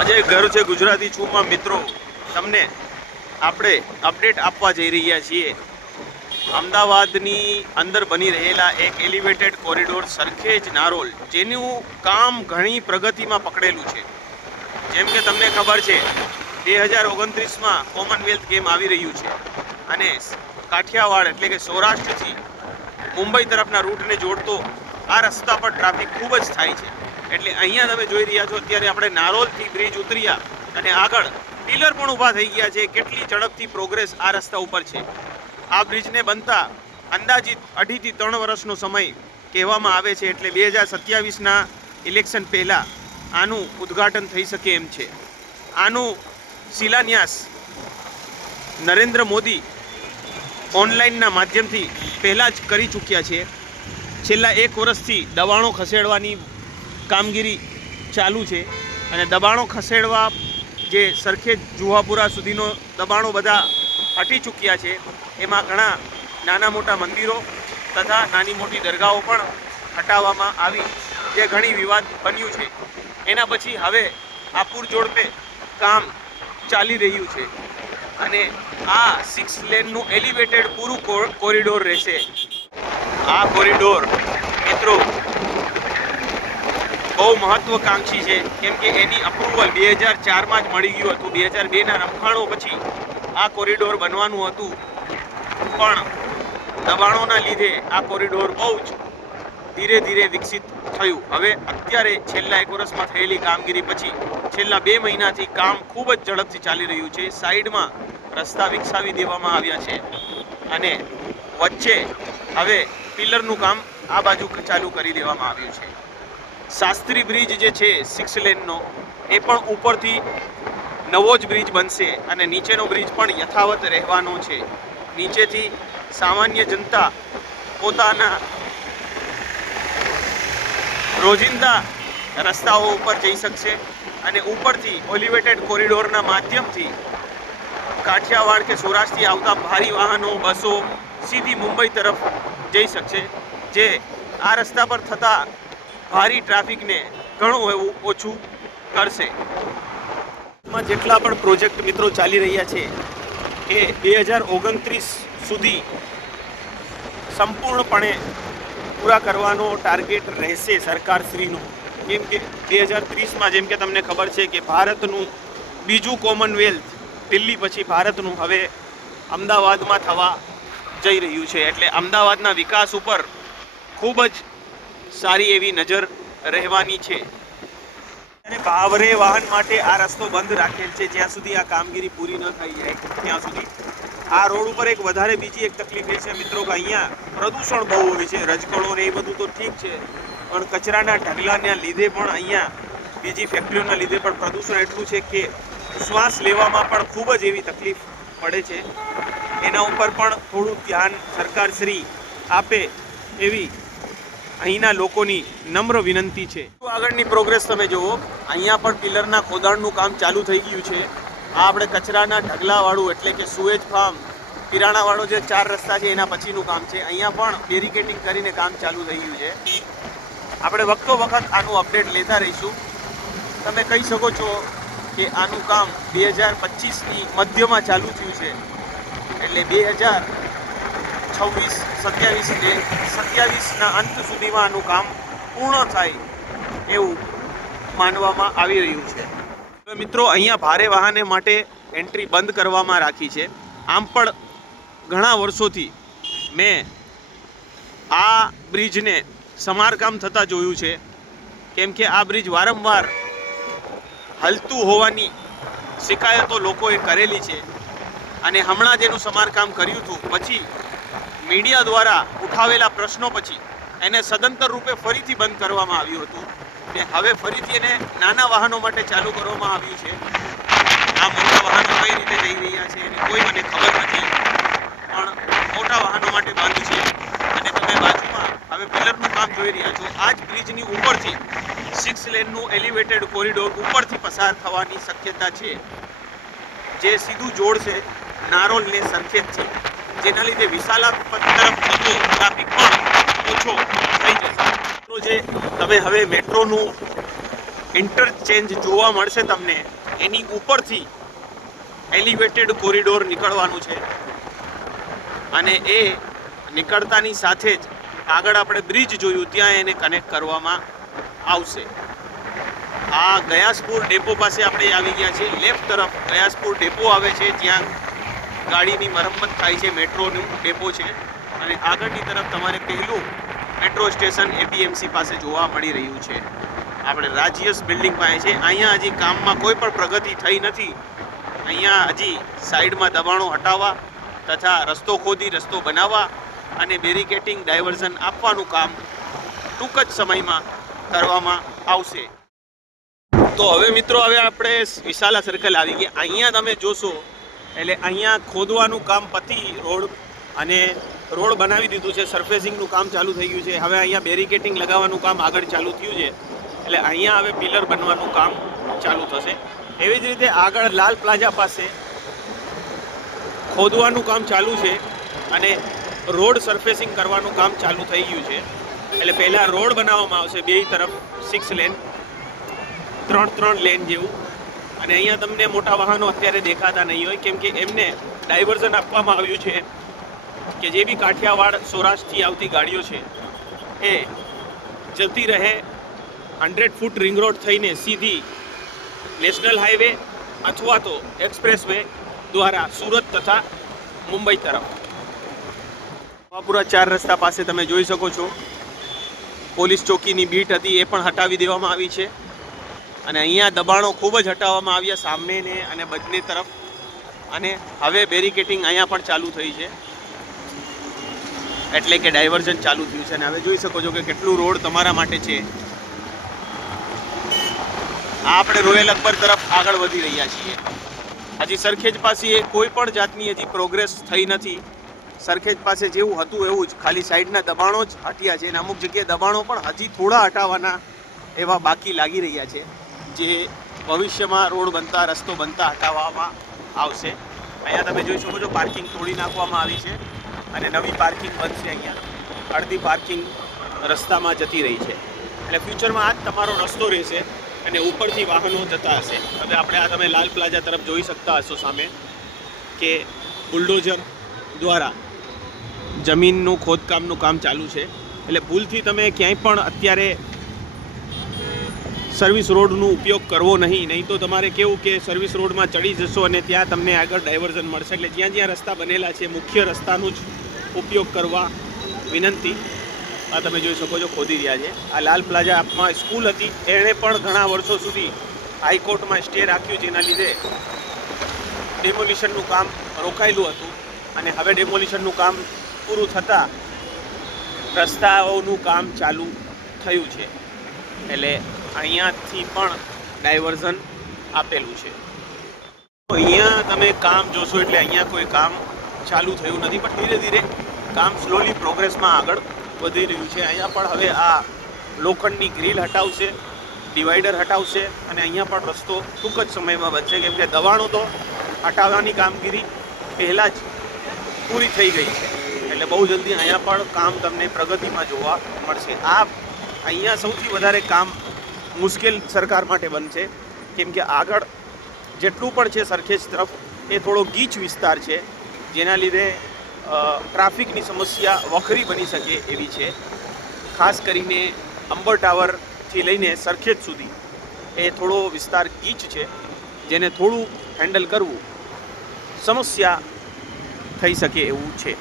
આજે ઘર છે ગુજરાતી છૂમાં મિત્રો. તમને આપણે અપડેટ આપવા જઈ રહ્યા છીએ. અમદાવાદની અંદર બની રહેલા એક એલિવેટેડ કોરિડોર સરખેજ નારોલ, જેનું કામ ઘણી પ્રગતિમાં પકડેલું છે. જેમ કે તમને ખબર છે, બે હજાર ઓગણત્રીસમાં કોમનવેલ્થ ગેમ આવી રહ્યું છે. અને કાઠિયાવાડ એટલે કે સૌરાષ્ટ્રથી મુંબઈ તરફના રૂટને જોડતો આ રસ્તા પર ટ્રાફિક ખૂબ જ થાય છે. એટલે અહીંયા તમે જોઈ રહ્યા છો, અત્યારે આપણે નારોલથી બ્રિજ ઉતર્યા અને આગળ પિલર પણ ઊભા થઈ ગયા છે, કેટલી ઝડપથી પ્રોગ્રેસ આ રસ્તા ઉપર છે. આ બ્રિજને બનતા અંદાજિત અઢીથી ત્રણ વર્ષનો સમય કહેવામાં આવે છે, એટલે બે હજાર સત્યાવીસના ઇલેક્શન પહેલાં આનું ઉદ્ઘાટન થઈ શકે એમ છે. આનું શિલાન્યાસ નરેન્દ્ર મોદી ઓનલાઈનના માધ્યમથી પહેલાં જ કરી ચૂક્યા છે. છેલ્લા એક વર્ષથી દવાણો ખસેડવાની કામગીરી ચાલુ છે અને દબાણો ખસેડવા જે સરખેજ જુહાપુરા સુધીનો દબાણો બધા હટી ચૂક્યા છે, એમાં ઘણા નાના મોટા મંદિરો તથા નાની મોટી દરગાહો પણ હટાવવામાં આવી જે ઘણી વિવાદ બન્યું છે. એના પછી હવે આ પૂરજોડપે કામ ચાલી રહ્યું છે અને આ સિક્સ લેનનું એલિવેટેડ પૂરું કોરિડોર રહેશે. આ કોરિડોર બહુ મહત્વકાંક્ષી છે. કેમ કે એની અપ્રુવલ બે હજાર ચારમાં જ મળી ગયું હતું. બે હજાર બેના રમખાણો પછી આ કોરિડોર બનવાનું હતું. પણ દબાણોના લીધે આ કોરિડોર બહુ જ ધીરે ધીરે વિકસિત થયું. હવે અત્યારે છેલ્લા એક વર્ષમાં થયેલી કામગીરી પછી છેલ્લા બે મહિનાથી કામ ખૂબ જ ઝડપથી ચાલી રહ્યું છે. સાઈડમાં રસ્તા વિકસાવી દેવામાં આવ્યા છે. અને વચ્ચે હવે પિલરનું કામ આ બાજુ ચાલુ કરી દેવામાં આવ્યું છે. શાસ્ત્રી બ્રિજ જે છે સિક્સ લેનનો એ પણ ઉપરથી નવો જ બ્રિજ બનશે અને નીચેનો બ્રિજ પણ યથાવત રહેવાનો છે. નીચેથી સામાન્ય જનતા પોતાના રોજિંદા રસ્તાઓ ઉપર જઈ શકશે અને ઉપરથી ઓલિવેટેડ કોરિડોરના માધ્યમથી કાઠિયાવાડ કે સૌરાષ્ટ્રથી આવતા ભારી વાહનો, બસો સીધી મુંબઈ તરફ જઈ શકશે, જે આ રસ્તા પર થતા ભારી ટ્રાફિકને ઘણું એવું ઓછું કરશે. માં જેટલા પણ પ્રોજેક્ટ મિત્રો ચાલી રહ્યા છે, એ બે હજાર ઓગણત્રીસ સુધી સંપૂર્ણપણે પૂરા કરવાનો ટાર્ગેટ રહેશે સરકારશ્રીનું. કેમ કે બે હજાર ત્રીસમાં જેમ કે તમને ખબર છે કે ભારતનું બીજું કોમનવેલ્થ દિલ્હી પછી ભારતનું હવે અમદાવાદમાં થવા જઈ રહ્યું છે. એટલે અમદાવાદના વિકાસ ઉપર ખૂબ જ સારી એવી નજર રહેવાની છે. અને બાવરે વાહન માટે આ રસ્તો બંધ રાખેલ છે. જ્યાં સુધી આ કામગીરી પૂરી ન થઈ જાય, ત્યાં સુધી. આ રોડ ઉપર એક વધારે બીજી એક તકલીફ એ છે મિત્રો કે અહીંયા પ્રદૂષણ બહુ હોય છે. રજકણો ને એ બધું તો ઠીક છે. પણ કચરાના ઢગલાના લીધે પણ અહીંયા બીજી ફેક્ટરીઓના લીધે પણ પ્રદૂષણ એટલું છે કે શ્વાસ લેવામાં પણ ખૂબ જ એવી તકલીફ પડે છે. એના ઉપર પણ થોડું ધ્યાન સરકારશ્રી આપે એવી અહીંના લોકોની નમ્ર વિનંતી છે. આગળની પ્રોગ્રેસ તમે જુઓ, અહીંયા પણ પિલરના ખોદાણનું કામ ચાલુ થઈ ગયું છે. આ આપણે કચરાના ઢગલાવાળું એટલે કે સુએજ ફાર્મ કિરાણાવાળો જે ચાર રસ્તા છે એના પછીનું કામ છે. અહીંયા પણ બેરિકેટિંગ કરીને કામ ચાલુ થઈ ગયું છે. આપણે વખતો વખત આનું અપડેટ લેતા રહીશું. તમે કહી શકો છો કે આનું કામ બે હજાર પચીસની મધ્યમાં ચાલુ થયું છે. એટલે બે હજાર છવ્વીસ સત્યાવીસ ને સત્યાવીસના અંત સુધીમાં આનું કામ પૂર્ણ થાય એવું માનવામાં આવી રહ્યું છે. મિત્રો, અહીંયા ભારે વાહને માટે એન્ટ્રી બંધ કરવામાં રાખી છે. આમ પણ ઘણા વર્ષોથી મેં આ બ્રિજને સમારકામ થતાં જોયું છે. કેમ કે આ બ્રિજ વારંવાર હલતું હોવાની શિકાયતો લોકોએ કરેલી છે. અને હમણાં જ એનું સમારકામ કર્યું હતું. પછી મીડિયા દ્વારા ઉઠાવેલા પ્રશ્નો પછી એને સદંતર રૂપે ફરીથી બંધ કરવામાં આવ્યું હતું ને હવે ફરીથી એને નાના વાહનો માટે ચાલુ કરવામાં આવ્યું છે. આ મોટા વાહનો કઈ રીતે જઈ રહ્યા છે એની કોઈ મને ખબર નથી. પણ મોટા વાહનો માટે બંધ છે. અને તમે બાજુમાં હવે પિલરનું કામ જોઈ રહ્યા છો. આ જ બ્રિજની ઉપરથી સિક્સ લેનનું એલિવેટેડ કોરિડોર ઉપરથી પસાર થવાની શક્યતા છે. જે સીધું જોડશે નારોલને સરખેજ છે. જેના લીધે વિશાલા તરફ ટ્રાફિક પણ ઓછો થઈ જશે. જે તમે હવે મેટ્રોનું ઇન્ટરચેન્જ જોવા મળશે તમને, એની ઉપરથી એલિવેટેડ કોરિડોર નીકળવાનું છે. અને એ નીકળતાની સાથે જ આગળ આપણે બ્રિજ જોયું, ત્યાં એને કનેક્ટ કરવામાં આવશે. આ ગયાસપુર ડેપો પાસે આપણે આવી ગયા છીએ. લેફ્ટ તરફ ગયાસપુર ડેપો આવે છે, જ્યાં ગાડીની મરમ્મત થાય છે, મેટ્રોનું ડેપો છે. અને આગળની તરફ તમારે પહેલું મેટ્રો સ્ટેશન એપીએમસી પાસે જોવા મળી રહ્યું છે. આપણે રાજ્યસ બિલ્ડિંગ પાસે છે. અહીંયા હજી કામમાં કોઈ પણ પ્રગતિ થઈ નથી. અહીંયા હજી સાઈડમાં દબાણો હટાવવા તથા રસ્તો ખોદી, રસ્તો બનાવવા અને બેરિકેટિંગ ડાયવર્ઝન આપવાનું કામ ટૂંક જ સમયમાં કરવામાં આવશે. તો હવે મિત્રો, હવે આપણે વિશાલા સર્કલ આવી ગયા. અહીંયા તમે જોશો એટલે અહીંયા ખોદવાનું કામ પતી રોડ અને રોડ બનાવી દીધું છે સરફેસિંગનું કામ ચાલુ થઈ ગયું છે. હવે અહીંયા બેરિકેટિંગ લગાવવાનું કામ આગળ ચાલુ થયું છે. એટલે અહીંયા હવે પિલર બનવાનું કામ ચાલુ થશે. એવી જ રીતે આગળ લાલ પ્લાઝા પાસે ખોદવાનું કામ ચાલુ છે અને રોડ સરફેસિંગ કરવાનું કામ ચાલુ થઈ ગયું છે. એટલે પહેલાં રોડ બનાવવામાં આવશે બે તરફ સિક્સ લેન ત્રણ ત્રણ લેન જેવું. અને અહીંયા તમને મોટા વાહનો અત્યારે દેખાતા નહીં હોય, કેમ કે એમને ડાયવર્ઝન આપવામાં આવ્યું છે કે જે બી કાઠિયાવાડ, સૌરાષ્ટ્રથી આવતી ગાડીઓ છે, એ જતી રહે હંડ્રેડ ફૂટ રિંગ રોડ થઈને સીધી નેશનલ હાઈવે અથવા તો એક્સપ્રેસ વે દ્વારા સુરત તથા મુંબઈ તરફ. નવાપુરા ચાર રસ્તા પાસે તમે જોઈ શકો છો. પોલીસ ચોકીની બીટ હતી, એ પણ હટાવી દેવામાં આવી છે. અને અહીંયા દબાણો ખૂબ જ હટાવવામાં આવ્યા સામેને અને બંને તરફ. અને હવે બેરિકેટિંગ અહીંયા પણ ચાલુ થઈ છે. એટલે કે ડાયવર્ઝન ચાલુ થયું છે. અને હવે જોઈ શકો છો કે કેટલું રોડ તમારા માટે છે. આ આપણે રોયલ અકબર તરફ આગળ વધી રહ્યા છીએ. હજી સરખેજ પાસે કોઈ પણ જાતની હજી પ્રોગ્રેસ થઈ નથી. સરખેજ પાસે જેવું હતું એવું જ ખાલી સાઈડના દબાણો જ હટ્યા છે. અને અમુક જગ્યાએ દબાણો પણ હજી થોડા હટાવવાના એવા બાકી લાગી રહ્યા છે. જે ભવિષ્યમાં રોડ બનતા, રસ્તો બનતા હટાવવામાં આવશે. અહીંયા તમે જોઈ શકો છો પાર્કિંગ તોડી નાખવામાં આવી છે અને નવી પાર્કિંગ બનશે અહીંયા. અડધી પાર્કિંગ રસ્તામાં જતી રહી છે. એટલે ફ્યુચરમાં આ જ તમારો રસ્તો રહેશે અને ઉપરથી વાહનો જતા હશે. હવે આપણે આ તમે લાલ પ્લાઝા તરફ જોઈ શકતા હશો સામે કે બુલડોઝર દ્વારા જમીનનું, ખોદકામનું કામ ચાલુ છે. એટલે ભૂલથી તમે ક્યાંય પણ અત્યારે સર્વિસ રોડનો ઉપયોગ કરવો નહીં. નહીં તો તમારે કેવું કે સર્વિસ રોડમાં ચડી જશો અને ત્યાં તમને આગળ ડાયવર્ઝન મળશે. એટલે જ્યાં જ્યાં રસ્તા બનેલા છે, મુખ્ય રસ્તાનો જ ઉપયોગ કરવા વિનંતી. આ તમે જોઈ શકો છો, ખોદી રહ્યા છે. આ લાલ પ્લાઝામાં સ્કૂલ હતી. એણે પણ ઘણા વર્ષો સુધી હાઈકોર્ટમાં સ્ટે રાખ્યું, જેના લીધે ડેમોલિશનનું કામ રોકાયેલું હતું. અને હવે ડેમોલિશનનું કામ પૂરું થતાં રસ્તાઓનું કામ ચાલુ થયું છે. એટલે અહીંયાથી પણ ડાયવર્ઝન આપેલું છે. તો અહીંયા તમે કામ જોશો એટલે અહીંયા કોઈ કામ ચાલુ થયું નથી, પણ ધીરે ધીરે કામ સ્લોલી પ્રોગ્રેસમાં આગળ વધી રહ્યું છે. અહીંયા પણ હવે આ લોખંડની ગ્રીલ હટાવશે ડિવાઈડર હટાવશે અને અહીંયા પણ રસ્તો ટૂંક જ સમયમાં બનશે. કેમ કે દબાણો તો હટાવવાની કામગીરી પહેલાં જ પૂરી થઈ ગઈ છે. એટલે બહુ જલ્દી અહીંયા પણ કામ તમને પ્રગતિમાં જોવા મળશે. આ અહીંયા સૌથી વધારે કામ મુશ્કેલ સરકાર માટે બનશે. કેમ કે આગળ જેટલું પણ છે સરખેજ તરફ, એ થોડો ગીચ વિસ્તાર છે, જેના લીધે ટ્રાફિકની સમસ્યા વખરી બની શકે એવી છે. ખાસ કરીને અંબર ટાવરથી લઈને સરખેજ સુધી એ થોડો વિસ્તાર ગીચ છે, જેને થોડું હેન્ડલ કરવું સમસ્યા થઈ શકે એવું છે.